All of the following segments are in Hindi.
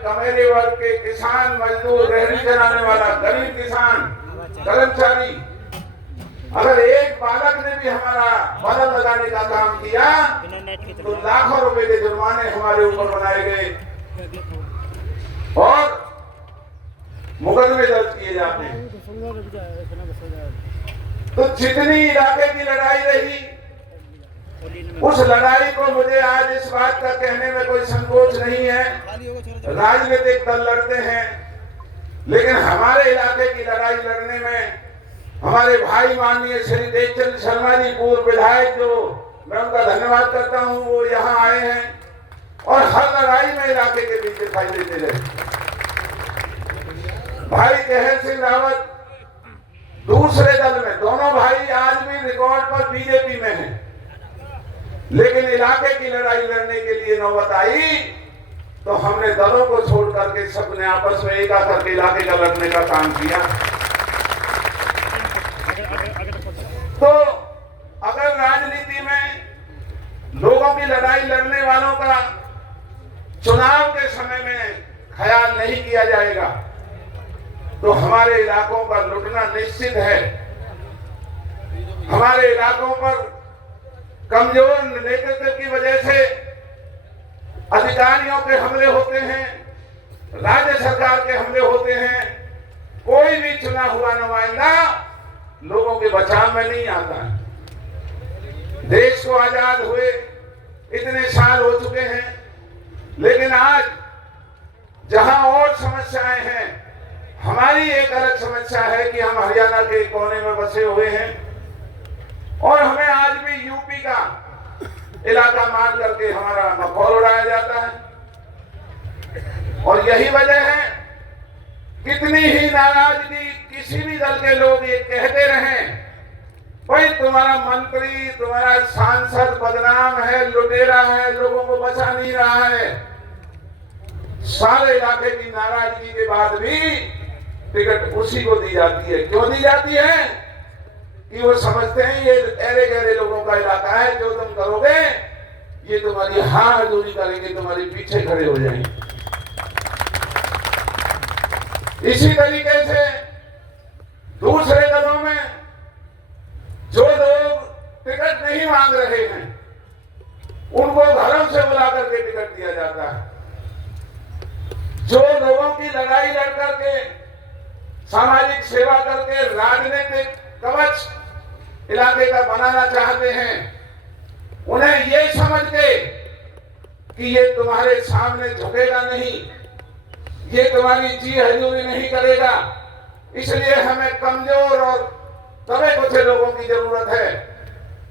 कमेरे वर्ग के किसान, मजदूर, रेहड़ी चलाने वाला, गरीब किसान, कर्मचारी, अगर एक बालक ने भी हमारा बदल लगाने का काम किया तो लाखों रुपए के जुर्माने हमारे ऊपर बनाए गए और मुकदमे दर्ज किए जाते हैं। तो जितनी इलाके की लड़ाई रही, उस लड़ाई को मुझे आज इस बात का कहने में कोई संकोच नहीं है। राजनीतिक दल लड़ते हैं, लेकिन हमारे इलाके की लड़ाई लड़ने में हमारे भाई माननीय श्री देवचंद शर्मा जी, पूर्व विधायक, जो मैं उनका धन्यवाद करता हूं, वो यहाँ आए हैं और हर लड़ाई में इलाके के बीच दिखाई देते रहे। भाई केहर सिंह रावत दूसरे दल में, दोनों भाई आज भी रिकॉर्ड पर बीजेपी में हैं, लेकिन इलाके की लड़ाई लड़ने के लिए नौबत आई तो हमने दलों को छोड़ करके सबने आपस में एक आकर के इलाके का लड़ने का काम किया। तो अगर राजनीति में लोगों की लड़ाई लड़ने वालों का चुनाव के समय में ख्याल नहीं किया जाएगा तो हमारे इलाकों पर लुटना निश्चित है। हमारे इलाकों पर कमजोर नेतृत्व की वजह से अधिकारियों के हमले होते हैं, राज्य सरकार के हमले होते हैं। कोई भी चुना हुआ नुमाइंदा लोगों के बचाव में नहीं आता है। देश को आजाद हुए इतने साल हो चुके हैं, लेकिन आज जहां और समस्याएं हैं, हमारी एक अलग समस्या है कि हम हरियाणा के कोने में बसे हुए हैं और हमें आज भी यूपी का इलाका मान करके हमारा मखौल उड़ाया जाता है। और यही वजह है, कितनी ही नाराजगी किसी भी दल के लोग ये कहते रहें, भाई तुम्हारा मंत्री, तुम्हारा सांसद बदनाम है, लुटेरा है, लोगों को बचा नहीं रहा है। सारे इलाके की नाराजगी के बाद भी टिकट उसी को दी जाती है। क्यों दी जाती है? कि वो समझते हैं ये ऐरे गहरे लोगों का इलाका है, जो तुम करोगे ये तुम्हारी हार दूरी करेंगे, तुम्हारे पीछे खड़े हो जाएंगे। इसी तरीके से दूसरे दलों में जो लोग टिकट नहीं मांग रहे हैं उनको घरों से बुला करके टिकट दिया जाता है। जो लोगों की लड़ाई लड़ करके, सामाजिक सेवा करके राजनीतिक कवच इलाके का बनाना चाहते हैं, उन्हें ये समझ के कि ये तुम्हारे सामने झुकेगा नहीं, ये तुम्हारी जी हजूरी नहीं करेगा, इसलिए हमें कमजोर और दबे कुचले लोगों की जरूरत है।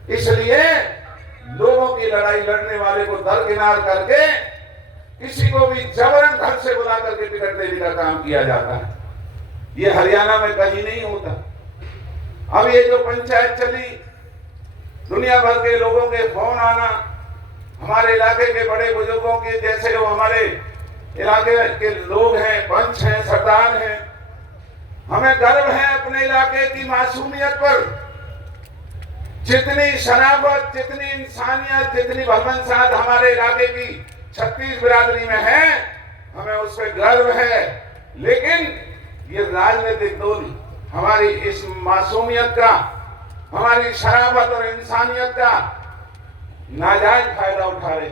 इसलिए लोगों की लड़ाई लड़ने वाले को दरकिनार करके किसी को भी जबरन घर से बुला करके टिकट देने का काम किया जाता है। ये हरियाणा में कहीं नहीं होता। अब ये जो पंचायत चली, दुनिया भर के लोगों के फोन आना, हमारे इलाके के बड़े बुजुर्गों के, जैसे जो हमारे इलाके के लोग हैं, पंच हैं, सरदार हैं, हमें गर्व है अपने इलाके की मासूमियत पर। जितनी शराबत, जितनी इंसानियत, जितनी भलमनसाहत हमारे इलाके की 36 बिरादरी में है, हमें उस पर गर्व है। लेकिन ये राजनीतिक दल हमारी इस मासूमियत का, हमारी शराबत और इंसानियत का नाजायज फायदा उठा रहे।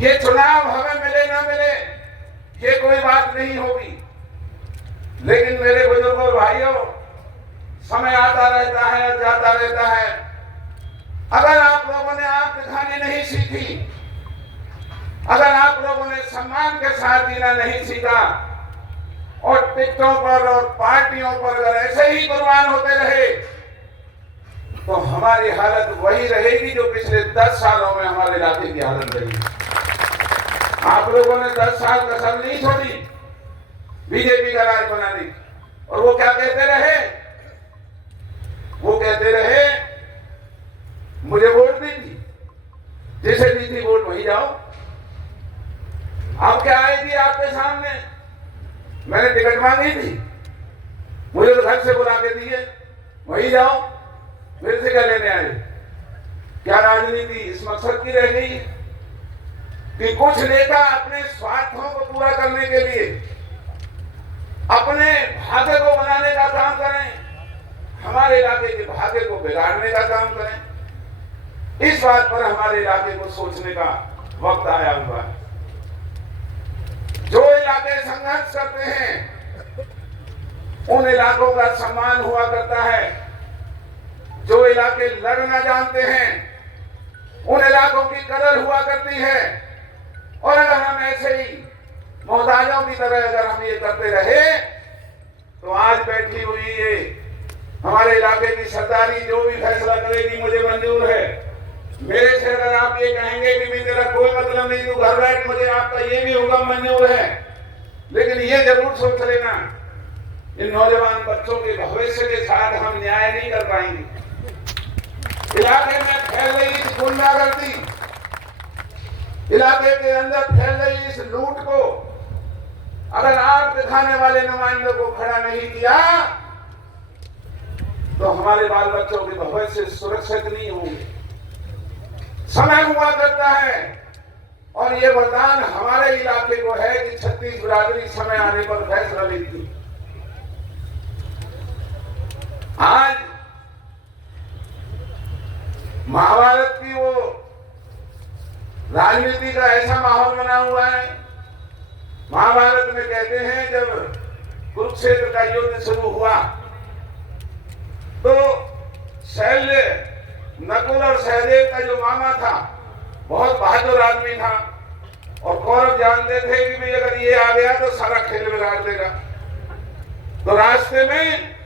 ये चुनाव हमें मिले ना मिले ये कोई बात नहीं होगी, लेकिन मेरे बुजुर्गों भाइयों, समय आता रहता है, जाता रहता है। अगर आप लोगों ने आंख दिखानी नहीं सीखी, अगर आप लोगों ने सम्मान के साथ जीना नहीं सीखा और टिकटों पर और पार्टियों पर अगर ऐसे ही कुर्बान होते रहे तो हमारी हालत वही रहेगी जो पिछले 10 सालों में हमारे इलाके की हालत रही। आप लोगों ने 10 साल कसर नहीं छोड़ी बीजेपी का राज बनाने की, और वो क्या कहते रहे? वो कहते रहे मुझे वोट दी थी, जिसे दी थी वोट वही जाओ। अब क्या आएगी आपके सामने? मैंने टिकट मांगी थी, मुझे तो घर से बुला के दिए, वही जाओ, मेरे से क्या लेने आए? क्या राजनीति इस मकसद की रह गई? कि कुछ नेता अपने स्वार्थों को पूरा करने के लिए अपने भाग्य को बनाने का काम करें, हमारे इलाके के भाग्य को बिगाड़ने का काम करें। इस बात पर हमारे इलाके को सोचने का वक्त आया हुआ है। जो इलाके संघर्ष करते हैं उन इलाकों का सम्मान हुआ करता है। जो इलाके लड़ना जानते हैं उन इलाकों की कदर हुआ करती है। और अगर हम ऐसे ही मोहताजों की तरह अगर हम ये करते रहे तो आज बैठी हुई ये हमारे इलाके की सरदारी जो भी फैसला करेगी मुझे मंजूर है। मेरे से अगर आप ये कहेंगे कि भी तेरा कोई मतलब नहीं, तू घर बैठ, मुझे आपका ये भी हुक्म मंजूर है। लेकिन ये जरूर सोच लेना, इन नौजवान बच्चों के भविष्य के साथ हम न्याय नहीं कर पाएंगे। इलाके में फैल रही इस गुंडागर्दी, इलाके के अंदर फैल रही इस लूट को अगर आग दिखाने वाले नुमाइंदों को खड़ा नहीं किया तो हमारे बाल बच्चों के भविष्य सुरक्षित नहीं होंगे। समय हुआ करता है और ये वरदान हमारे इलाके को है कि छत्तीस बिरादरी समय आने पर फैसला लेती। आज महाभारत की वो राजनीति का ऐसा माहौल बना हुआ है। महाभारत में कहते हैं जब कुरुक्षेत्र का युद्ध शुरू हुआ तो शैल्य, नकुल और सहदेव का जो मामा था बहुत बहादुर आदमी था और कौरव जानते थे कि भाई अगर ये आ गया तो सारा खेल बिगाड़ देगा। तो रास्ते में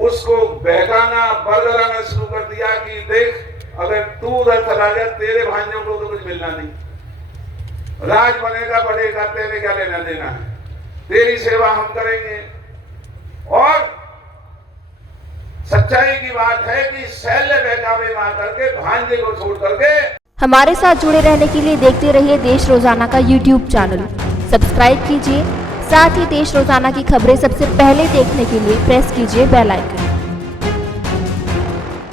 उसको बहकाना, बरगलाना शुरू कर दिया कि देख अगर तू उधर चला गया तेरे भाइयों को तो कुछ मिलना नहीं, राज बनेगा बढ़ेगा, तेरे क्या लेना देना है, तेरी सेवा हम करेंगे। और सच्चाई की बात है कि शैल्य बहकावे में आकर के भांजे को छोड़ करके। हमारे साथ जुड़े रहने के लिए देखते रहिए देश रोजाना का यूट्यूब चैनल, सब्सक्राइब कीजिए। साथ ही देश रोजाना की खबरें सबसे पहले देखने के लिए प्रेस कीजिए बेल आइकन।